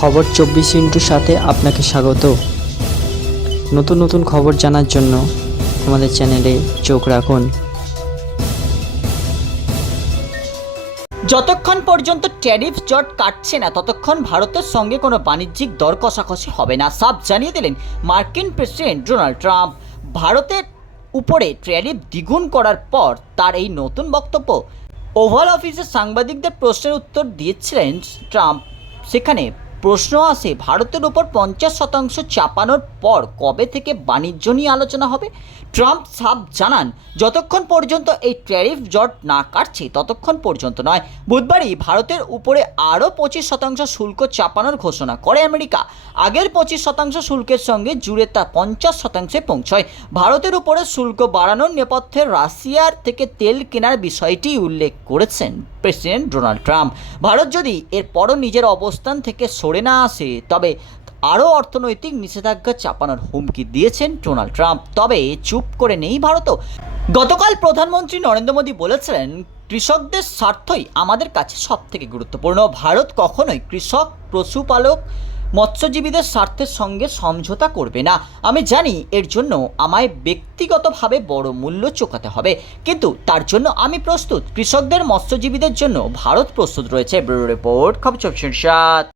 খবর চব্বিশ ইন্টুর সাথে আপনাকে স্বাগত। নতুন নতুন খবর জানার জন্য আমাদের চ্যানেলে চোখ রাখুন। যতক্ষণ পর্যন্ত ট্যারিফ জট কাটছে না, ততক্ষণ ভারতের সঙ্গে কোনো বাণিজ্যিক দর কষাকষি হবে না। সাফ জানিয়ে দিলেন মার্কিন প্রেসিডেন্ট ডোনাল্ড ট্রাম্প। ভারতের উপরে ট্যারিফ দ্বিগুণ করার পর তার এই নতুন বক্তব্য, ওভাল অফিসে সাংবাদিকদের প্রশ্নের উত্তর দিয়েছিলেন ট্রাম্প। সেখানে প্রশ্ন আসে, ভারতের উপর পঞ্চাশ শতাংশ চাপানোর পর কবে থেকে বাণিজ্য নিয়ে আলোচনা হবে? ট্রাম্প সাফ জানান, যতক্ষণ পর্যন্ত এই ট্যারিফ জট না কাটছে, ততক্ষণ পর্যন্ত নয়। বুধবারই ভারতের উপরে আরও পঁচিশ শতাংশ শুল্ক চাপানোর ঘোষণা করে আমেরিকা। আগের পঁচিশ শতাংশ শুল্কের সঙ্গে জুড়ে তা পঞ্চাশ শতাংশে পৌঁছয়। ভারতের উপরে শুল্ক বাড়ানোর নেপথ্যে রাশিয়ার থেকে তেল কেনার বিষয়টি উল্লেখ করেছেন। President Donald Trump. ভারত যদি এরপরও নিজের অবস্থান থেকে সরে না আসে, তবে আরও অর্থনৈতিক নিষেধাজ্ঞা চাপানোর হুমকি দিয়েছেন ডোনাল্ড ট্রাম্প। তবে চুপ করে নেই ভারতও। গতকাল প্রধানমন্ত্রী নরেন্দ্র মোদী বলেছিলেন, কৃষকদের স্বার্থই আমাদের কাছে সবথেকে গুরুত্বপূর্ণ। ভারত কখনোই কৃষক, পশুপালক মৎস্যজীবীদের স্বার্থের সঙ্গে সমঝোতা করবে না। আমি জানি এর জন্য আমায় ব্যক্তিগতভাবে বড় মূল্য চোকাতে হবে, কিন্তু তার জন্য আমি প্রস্তুত। কৃষকদের মৎস্যজীবীদের জন্য ভারত প্রস্তুত রয়েছে। ব্যুরো রিপোর্ট, খবর সাত।